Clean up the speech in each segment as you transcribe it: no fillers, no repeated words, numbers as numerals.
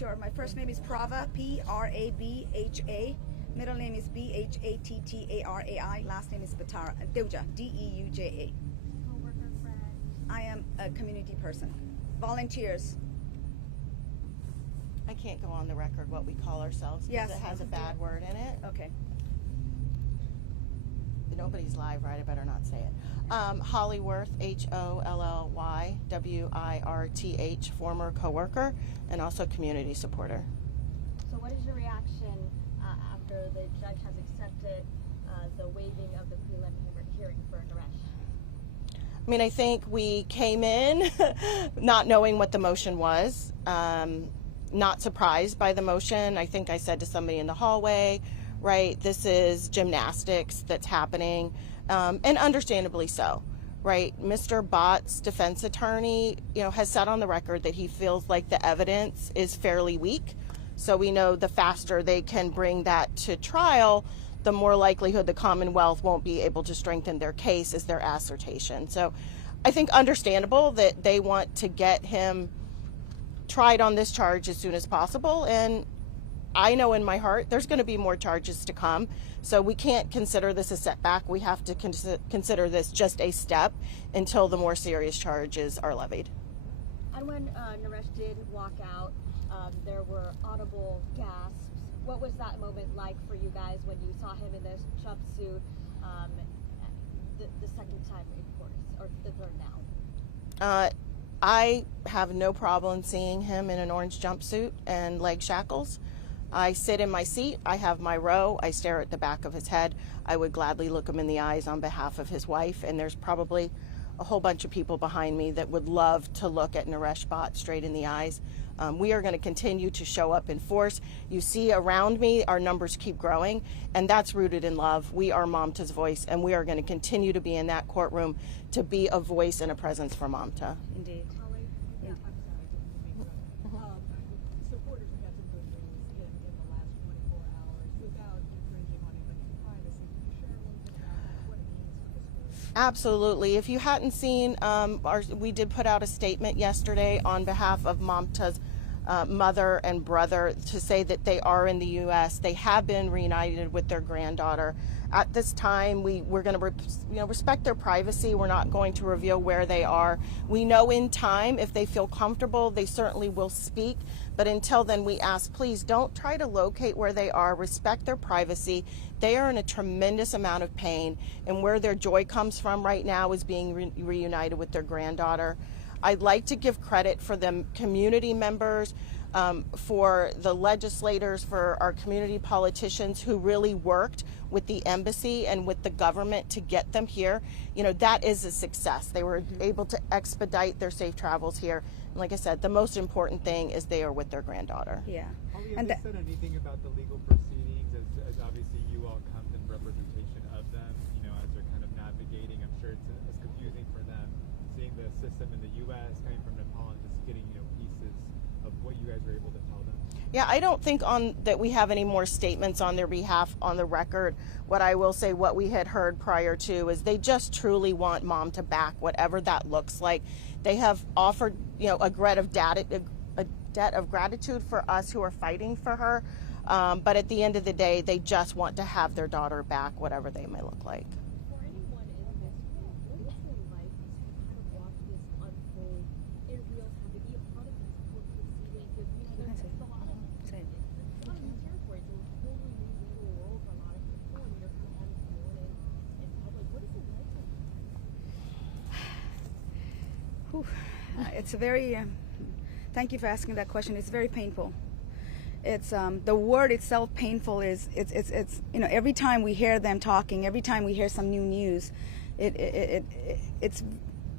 Sure. My first name is Prabha, Prabha. Middle name is Bhattarai. Last name is Deuja, Deuja. Co-worker, friend? I am a community person. Volunteers. I can't go on the record what we call ourselves because Yes. it has a bad word in it. Okay. Nobody's live, right? I better not say it. Hollyworth, HOLLYWIRTH, former coworker and also community supporter. So what is your reaction after the judge has accepted the waiving of the prelim hearing for Naresh? I mean, I think we came in not knowing what the motion was, not surprised by the motion. I think I said to somebody in the hallway, right, this is gymnastics that's happening, and understandably so, right? Mr. Bhatt's defense attorney, has said on the record that he feels like the evidence is fairly weak. So we know the faster they can bring that to trial, the more likelihood the Commonwealth won't be able to strengthen their case as their assertion. So I think understandable that they want to get him tried on this charge as soon as possible. And I know in my heart there's going to be more charges to come. So we can't consider this a setback. We have to consider this just a step until the more serious charges are levied. And when Naresh did walk out, there were audible gasps. What was that moment like for you guys when you saw him in this jumpsuit the second time in court, or the third now? I have no problem seeing him in an orange jumpsuit and leg shackles. I sit in my seat, I have my row, I stare at the back of his head. I would gladly look him in the eyes on behalf of his wife, and there's probably a whole bunch of people behind me that would love to look at Naresh Bhatt straight in the eyes. We are going to continue to show up in force. You see around me, our numbers keep growing, and that's rooted in love. We are Mamta's voice, and we are going to continue to be in that courtroom to be a voice and a presence for Mamta. Indeed. Yeah, I'm sorry. Supporters have had some good news in the last 24 hours without infringing on anybody's privacy. Can you share a little bit about what it means for this group? Absolutely. If you hadn't seen, we did put out a statement yesterday on behalf of Mamta's mother and brother to say that they are in the U.S. They have been reunited with their granddaughter. At this time, we're going to respect their privacy. We're not going to reveal where they are. We know in time, if they feel comfortable, they certainly will speak. But until then, we ask, please don't try to locate where they are. Respect their privacy. They are in a tremendous amount of pain, and where their joy comes from right now is being reunited with their granddaughter. I'd like to give credit for the community members, for the legislators, for our community politicians who really worked with the embassy and with the government to get them here. That is a success. They were able to expedite their safe travels here. And like I said, the most important thing is they are with their granddaughter. Yeah. Holly, have they said anything about the legal proceedings as obviously you all come in representation of them, as they're kind of navigating? I'm sure it's confusing for them seeing the system in the U.S. coming from Nepal and just getting, pieces of what you guys were able to tell them. Yeah, I don't think that we have any more statements on their behalf on the record. What I will say, what we had heard prior to, is they just truly want Mamta back, whatever that looks like. They have offered, a debt of gratitude for us who are fighting for her. But at the end of the day, they just want to have their daughter back, whatever they may look like. For anyone in this room, what is it like to kind of watch this unfold in real time, to be a part of this court proceeding? Because there's a lot of new territory, so it's totally new legal world for a lot of people, and you're kind of having to mourn in public. What is it like? It's a very, thank you for asking that question. It's very painful. It's the word itself, painful, is it's every time we hear them talking, every time we hear some new news, it's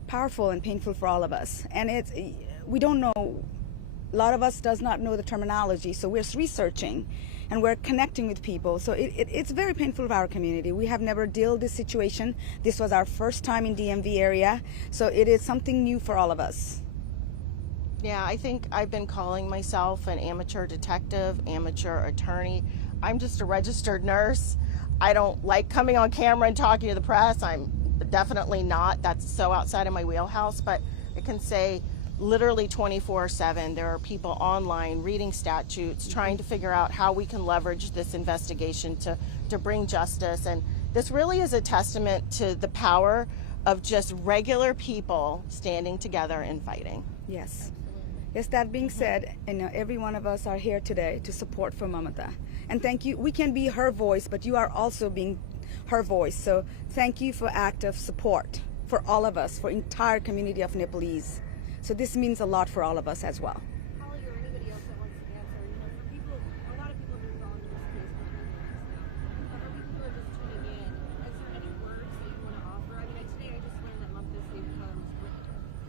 powerful and painful for all of us. And we don't know, a lot of us does not know the terminology, so we're researching and we're connecting with people. So it's very painful for our community. We have never dealt with this situation. This was our first time in DMV area, so it is something new for all of us. Yeah, I think I've been calling myself an amateur detective, amateur attorney. I'm just a registered nurse. I don't like coming on camera and talking to the press. I'm definitely not. That's so outside of my wheelhouse. But I can say literally 24/7. There are people online reading statutes, trying to figure out how we can leverage this investigation to bring justice. And this really is a testament to the power of just regular people standing together and fighting. Yes. Yes, that being said, every one of us are here today to support for Mamta. And thank you. We can be her voice, but you are also being her voice. So thank you for act of support for all of us, for entire community of Nepalese. So this means a lot for all of us as well. Holly or anybody else that wants to answer, for people, a lot of people have been following this case for 10 years now. For people who are just tuning in, is there any words that you want to offer? I mean, today I just learned that Mamta saved homes.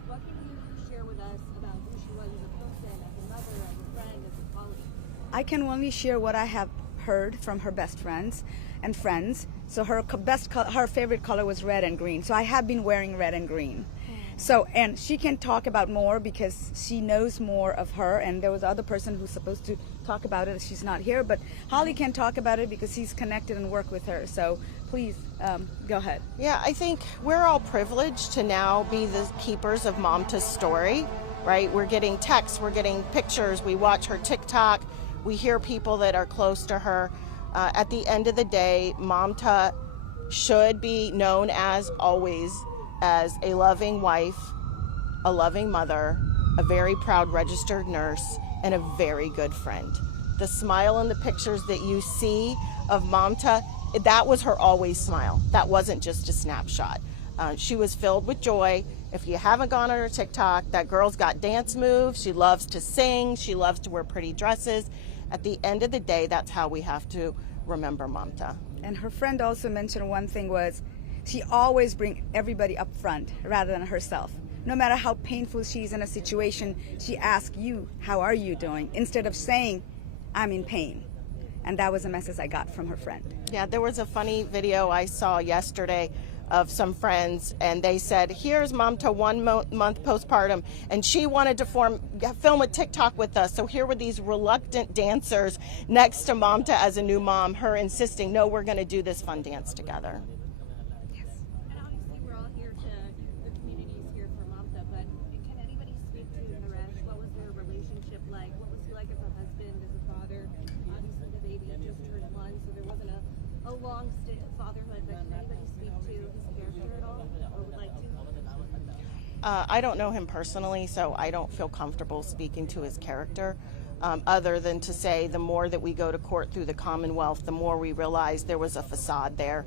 What can you share with us about who she was as a person, as a mother, as a friend, as a colleague? I can only share what I have heard from her best friends and friends. So her favorite color was red and green. So I have been wearing red and green. So, and she can talk about more because she knows more of her, and there was other person who's supposed to talk about it. She's not here, but Holly can talk about it because he's connected and work with her. So please go ahead. Yeah, I think we're all privileged to now be the keepers of Mamta's story, right? We're getting texts, we're getting pictures, we watch her TikTok, we hear people that are close to her. At the end of the day, Mamta should be known as always as a loving wife, a loving mother, a very proud registered nurse, and a very good friend. The smile in the pictures that you see of Mamta, that was her always smile. That wasn't just a snapshot. She was filled with joy. If you haven't gone on her TikTok, that girl's got dance moves. She loves to sing. She loves to wear pretty dresses. At the end of the day, that's how we have to remember Mamta. And her friend also mentioned one thing was, she always brings everybody up front rather than herself. No matter how painful she's in a situation, she asks you, how are you doing? Instead of saying, I'm in pain. And that was a message I got from her friend. Yeah, there was a funny video I saw yesterday of some friends, and they said, here's Mamta 1 month postpartum, and she wanted to film a TikTok with us. So here were these reluctant dancers next to Mamta as a new mom, her insisting, no, we're going to do this fun dance together. And obviously we're all here the community's here for Mamta, but can anybody speak to Naresh? What was their relationship like? What was he like as a husband, as a father? Obviously the baby just turned 1, so there wasn't a long stint of fatherhood, but can anybody speak to his character at all, or would like to? I don't know him personally, so I don't feel comfortable speaking to his character, other than to say the more that we go to court through the Commonwealth, the more we realize there was a facade there.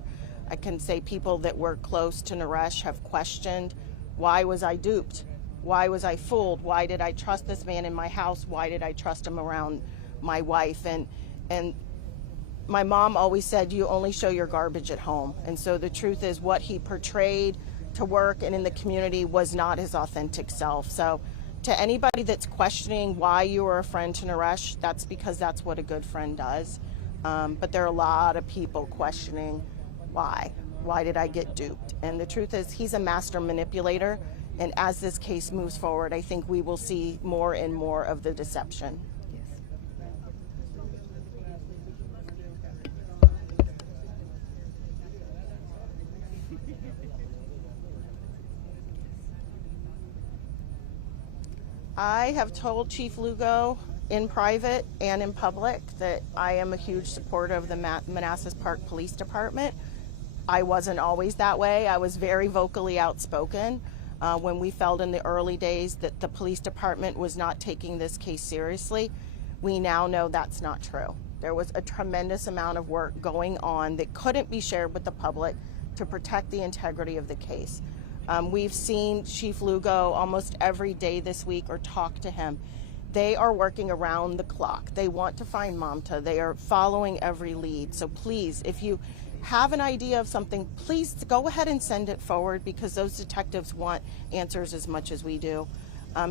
I can say people that were close to Naresh have questioned, why was I duped? Why was I fooled? Why did I trust this man in my house? Why did I trust him around my wife? And my mom always said, you only show your garbage at home. And so the truth is, what he portrayed to work and in the community was not his authentic self. So to anybody that's questioning why you were a friend to Naresh, that's because that's what a good friend does. But there are a lot of people questioning why. Why did I get duped? And the truth is, he's a master manipulator. And as this case moves forward, I think we will see more and more of the deception. I have told Chief Lugo in private and in public that I am a huge supporter of the Manassas Park Police Department. I wasn't always that way. I was very vocally outspoken when we felt in the early days that the police department was not taking this case seriously. We now know that's not true. There was a tremendous amount of work going on that couldn't be shared with the public to protect the integrity of the case. We've seen Chief Lugo almost every day this week or talk to him. They are working around the clock. They want to find Mamta. They are following every lead. So please, if you have an idea of something, please go ahead and send it forward, because those detectives want answers as much as we do.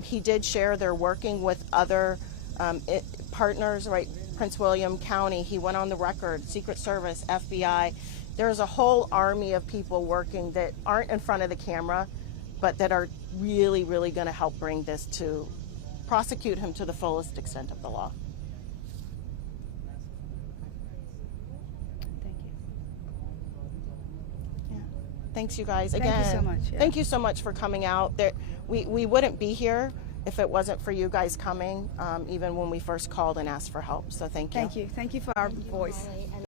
He did share they're working with other partners, right? Prince William County. He went on the record, Secret Service, FBI. There's a whole army of people working that aren't in front of the camera, but that are really, really going to help bring this to prosecute him to the fullest extent of the law. Thank you. Yeah. Thanks, you guys. Thank you Again, so much. Yeah. thank you so much for coming out. We wouldn't be here if it wasn't for you guys coming, even when we first called and asked for help. So thank you. Thank you for our voice. Molly. And